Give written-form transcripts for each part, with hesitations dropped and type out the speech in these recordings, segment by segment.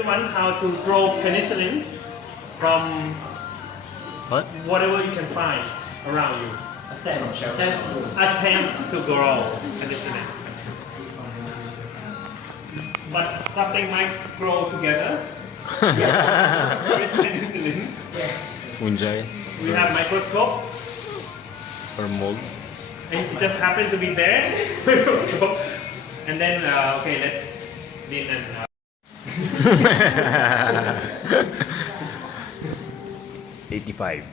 everyone how to grow penicillin from What? whatever you can find around you. Attempt to grow penicillin. But something might grow together with penicillin. Fungi We have microscope, or mold. and it just happened to be there. And then, okay, let's lean and. 85.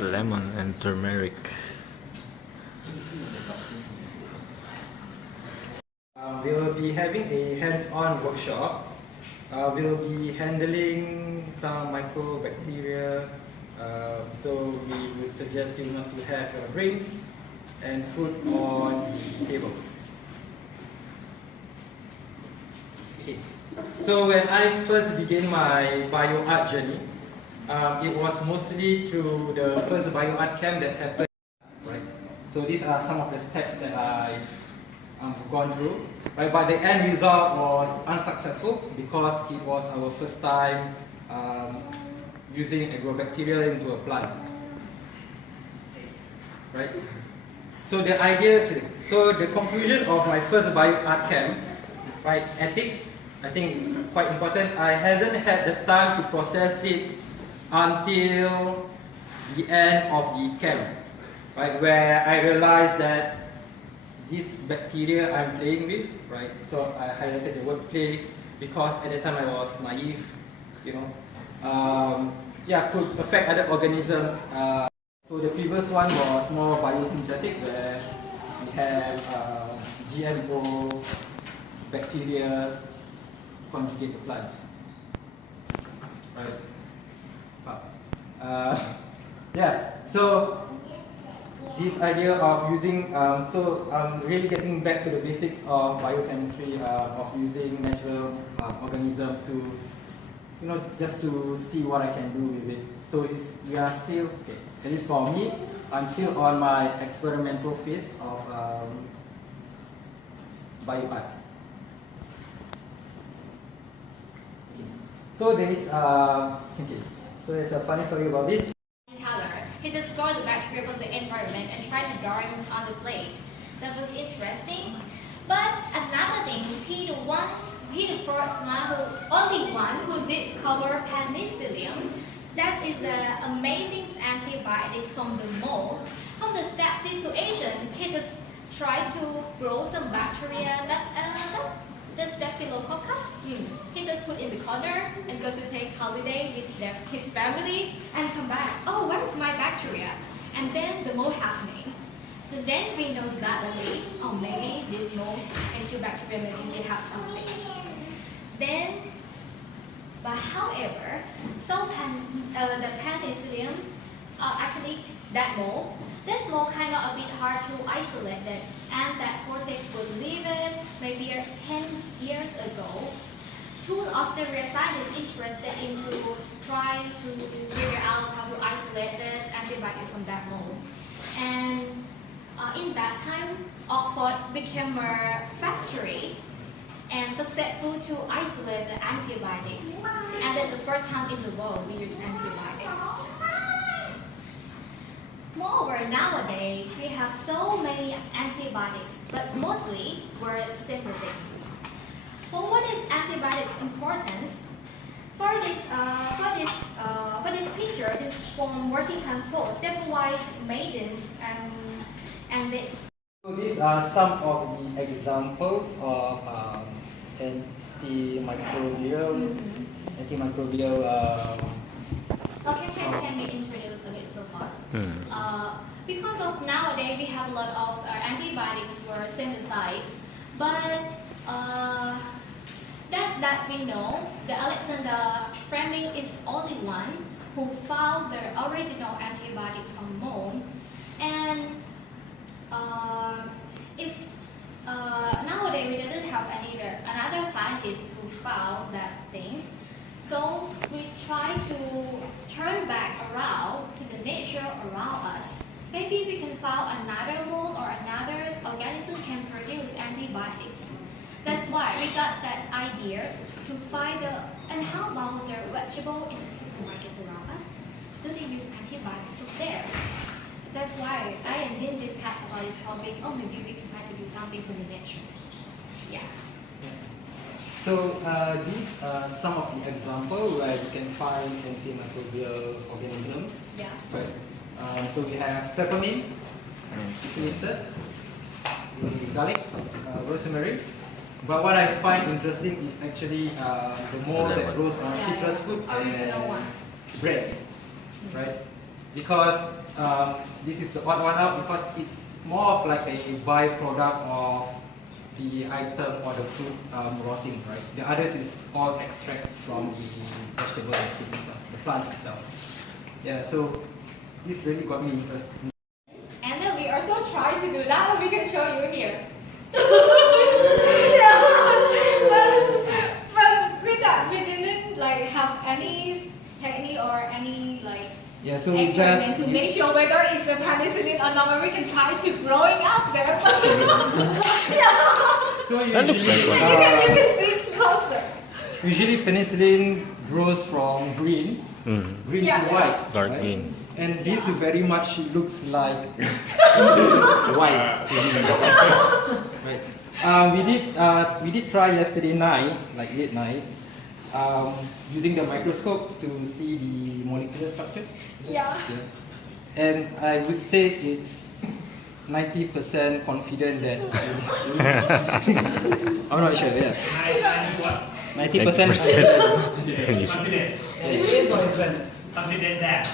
Lemon and turmeric. We will be having a hands-on workshop. We will be handling some microbacteria. So we would suggest you not to have drinks and food on the table. Okay. So when I first began my bioart journey, it was mostly through the first bioart camp that happened. Right. So these are some of the steps that I've gone through. Right. But the end result was unsuccessful because it was our first time using agrobacterial into a plant. Right. So the conclusion of my first bioart camp, right, ethics, I think it's quite important. I hadn't had the time to process it until the end of the camp, right, where I realized that this bacteria I'm playing with, right, so I highlighted the word play because at the time I was naive, you know, could affect other organisms. So the previous one was more biosynthetic, where we have GMO bacteria conjugate to plant, right? So this idea of using, really getting back to the basics of biochemistry, of using natural organism to, you know, just to see what I can do with it. So we are still, okay, at least for me, I'm still on my experimental phase of bioart. So there's a funny story about this. He just got the bacteria from the environment and tried to draw it on the plate. That was interesting. But another thing is he the first one only one who discovered penicillin. That is an amazing antibiotic from the mold. From that situation, he just tried to grow some bacteria that's staphylococcus. He just put in the corner and go to take holiday with his family and come back. Oh, what is my bacteria? And then the mold happening. So then we know exactly, oh, maybe this mold and two bacteria maybe they have something. Then, but however, the penicillin, actually that mold, this mold kind of a bit hard to isolate it, and that project was lived maybe 10 years ago. Two Australian scientists interested into trying to figure out how to isolate the antibiotics from that mold. And in that time, Oxford became a factory and successful to isolate the antibiotics. And that's the first time in the world we use antibiotics. Moreover, nowadays we have so many antibiotics, but mostly were synthetics. For what is antibiotics importance? For this picture, this from vertical control, stepwise measurements and the. So these are some of the examples of antimicrobial. Okay, can we introduce a bit so far? Because of nowadays we have a lot of antibiotics were synthesized, but that we know, the Alexander Fleming is only one who found the original antibiotics on mold, and nowadays we didn't have another scientist who found that things. So we try to turn turn back around to the nature around us, maybe we can find another mold or another organism can produce antibiotics. That's why we got that ideas to find and how about the vegetable in the supermarkets around us? Do they use antibiotics there? That's why I and Din discussed about this topic. Oh, maybe we can try to do something for the nature. Yeah. So these are some of the examples where you can find antimicrobial organisms. Yeah. Right. So we have peppermint, eucalyptus, garlic, rosemary. But what I find interesting is actually the mold that grows on citrus fruit and bread, right? Because this is the odd one out because it's more of like a byproduct of the item or the fruit rotting, right? The others is all extracts from the vegetable and fruit itself, the plants itself. Yeah, so this really got me interested. And then we also try to do that. We can show you here. but we didn't like have any technique or any like So we experiment to make sure whether it's the penicillin or not. We can try to growing up there. So That looks like one. You can see closer. Usually penicillin grows from green Yeah, to white. Dark right? green. And this very much looks like white. Right. We did try yesterday night, like late night, using the microscope to see the molecular structure. Yeah. And I would say it's 90% confident that I'm not sure, yes. 90% Confident. Confident that.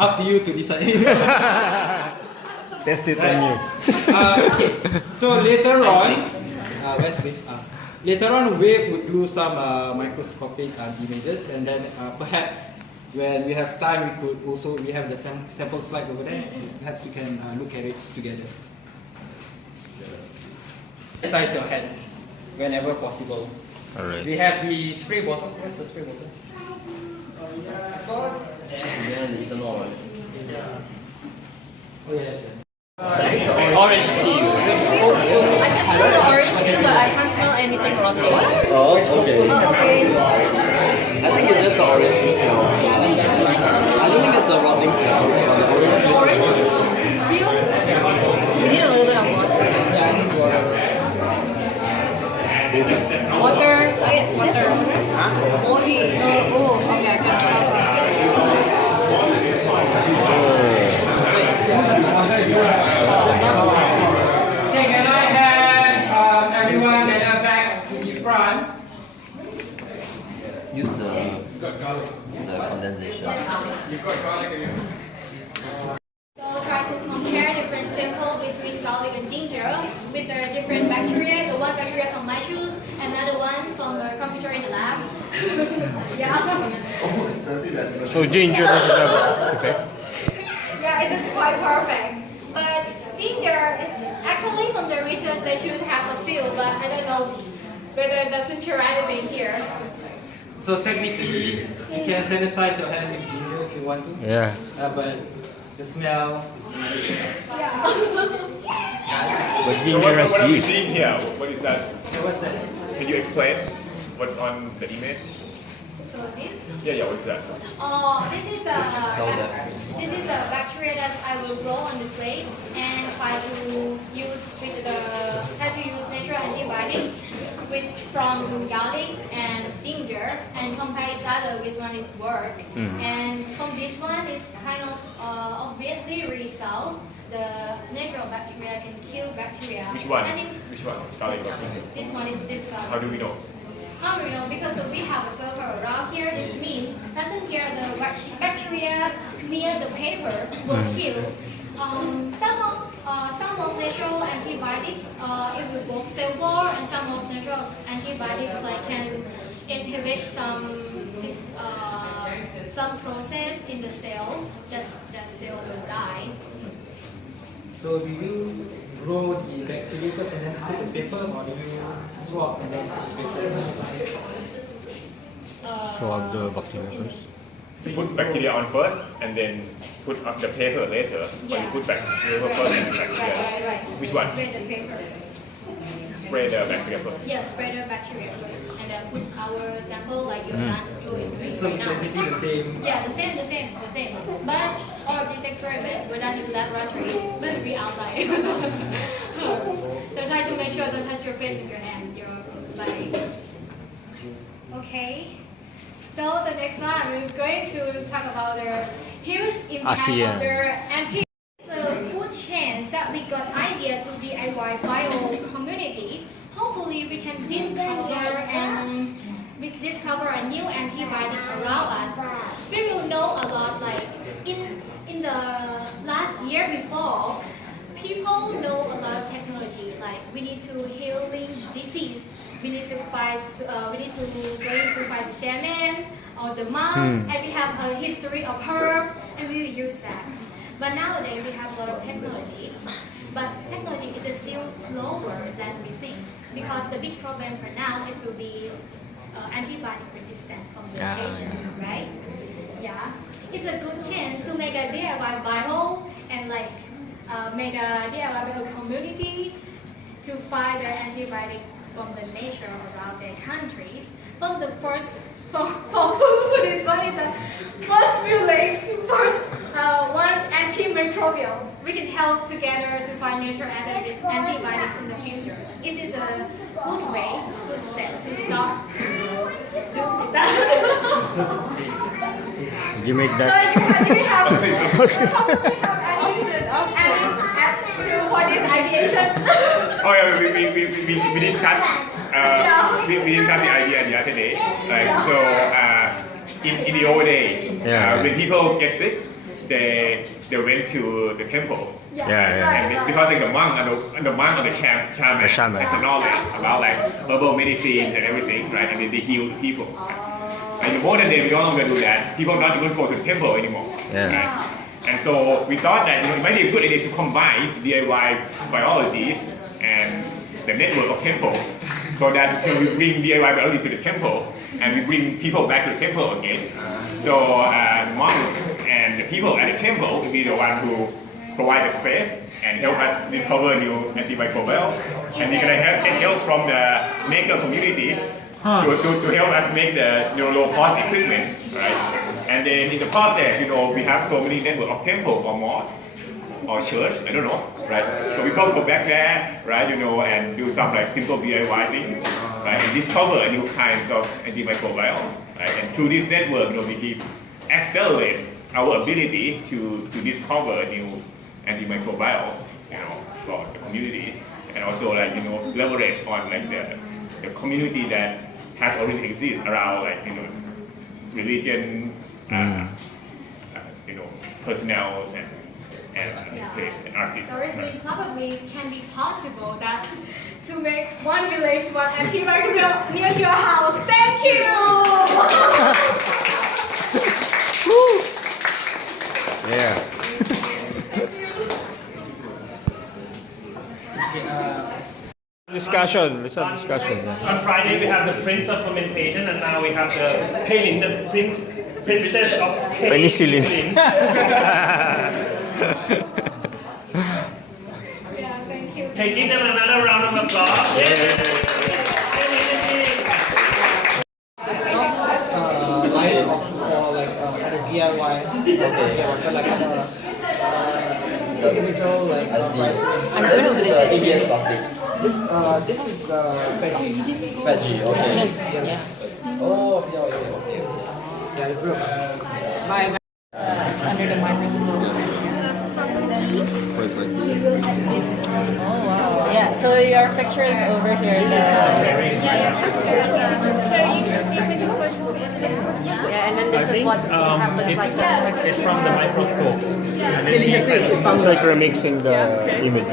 up to you to decide. Test it on you. Okay, so later on, where's Wave? Later on, Wave would do some microscopic images, and then perhaps when we have time, we have the sample slide over there. Perhaps we can look at it together. Sanitize your hand whenever possible. Alright. We have the spray bottle. Where's the spray bottle? Oh yes. Orange peel. I can smell the orange peel, but I can't smell anything rotting. Oh, okay. I think it's just the orange peel smell. I don't think it's a rotting smell, but the orange peel Orange smell. peel? We need a little bit of water. Water? I get water. Moldy. Oh, okay, I can smell something. Okay, can I have everyone get back to the front? Use the condensation. So try to compare different samples between garlic and ginger with the different bacteria. The one bacteria from my shoes, another one's from the computer in the lab. Yeah. So ginger doesn't effect? Yeah, it is quite perfect. But ginger, it's actually from the research they should have a few, but I don't know whether it doesn't show anything here. So technically, you can sanitize your hand with ginger if you want to. Yeah. But the smell. Yeah. But So ginger what has are we yeast. seeing here? What is that? What's that? Can you explain what's on the image? So this. Yeah, what is that? This is a bacteria that I will grow on the plate and try to use natural antibiotics from garlic and ginger and compare each other which one is work. And from this one is kind of obviously results the natural bacteria can kill bacteria. Which one? And it's Which one? Garlic. this one is this garlic. How do we know? How do we know? Because we have a circle around here. This means doesn't here the bacteria near the paper will kill. Some of natural antibiotics it will work cell wall, and some of natural antibiotics like can inhibit some process in the cell that cell will die. So do you grow the bacteria first and then put the paper, or do you swab and then put the paper? Swab the bacteria first. You put bacteria on first, and then put up the paper later. Or Yeah. you put paper first and bacteria. Right. Which one? Spray the paper first. Spray the bacteria first. Yeah, spray the bacteria first, and then put our sample like you're done doing So right it's now. basically the same. Yeah, the same. But all of this experiment were done in the laboratory, but we outside. So try to make sure don't touch your face with your hand. You're like, okay. So the next one, we're going to talk about the huge impact ASEAN. of the anti. It's a good chance that we got idea to DIY bio communities. Hopefully, we can discover a new antibiotic around us. We will know a lot. Like in the last year before, people know a lot of technology. Like we need to healing disease. We need to fight the shaman or the monk, and we have a history of herb, and we will use that. But nowadays we have a lot of technology, but technology is just still slower than we think, because the big problem for now is will be antibiotic resistant from the patient, right? Yeah, it's a good chance to make a DIY bio and like make a DIY bio community to find the antibiotics from the nature around their countries. But the first, for this one is the first few legs, one antimicrobial. We can help together to find nature antibiotics in the future. It is a good way, good step to start doing that. Did you make that? Do we have any for this ideation? Oh yeah, we discussed we discussed the idea the other day. Like so, in the old days, when people get sick, they went to the temple. And because like the monk and the shaman had the knowledge about like herbal medicines and everything, right? And they heal people. And in the modern day, we no longer do that. People not even go to the temple anymore. Right? And so we thought that it might be a good idea to combine DIY biologies and the network of temple, so that we bring DIY biology to the temple and we bring people back to the temple again. So the monks and the people at the temple will be the one who provide the space and help us discover new antimicrobials, and we're gonna get help from the maker community to help us make the low-cost equipment, right? And then in the process, we have so many network of temple or mosques or church, I don't know, right? So we can go back there, right? And do some like simple DIY things, right? And discover new kinds of antimicrobials, right? And through this network, we can accelerate our ability to discover new antimicrobials, for the community, and also like leverage on like the community that has already exists around like religion, personnel and artists. So it probably can be possible that to make one village, one antimicrobial near your house. Thank you. Yeah. Discussion. Let's have discussion. On Friday we have the Prince of Fermentation, and now we have the Palin, the Princess of Penicillin. Yeah, thank you. Okay, give them another round of applause. Line for like other DIY. For like individual like. I see. I'm going to This is visit ABS you. plastic. This is veggie. Veggie, okay. Yeah. Oh, yeah, okay. Yeah, the group. My Under the microscope. So it's like. Oh wow. Yeah. So your picture is over here. Yeah, and then this is what happens like that. It's from the microscope. And then you see it's It's like remixing the image.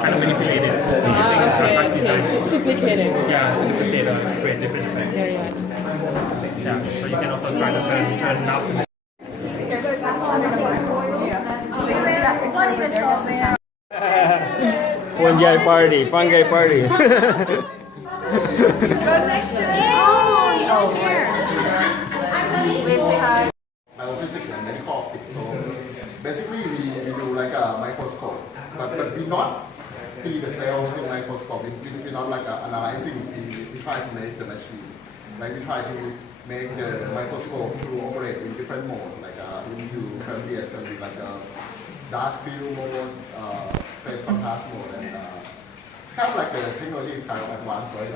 kind of manipulated using flash design. Duplicating. Yeah, to duplicate create different effects. Yeah, so you can also try to turn up. Fungi party. Oh, here. Wave say hi. microscope, but we not see the cells in microscope. We not like analyzing. We try to make the machine. Like we try to make the microscope to operate in different mode. Like can be like a dark field mode, phase contrast mode, and it's kind of like the technology is kind of advanced, right?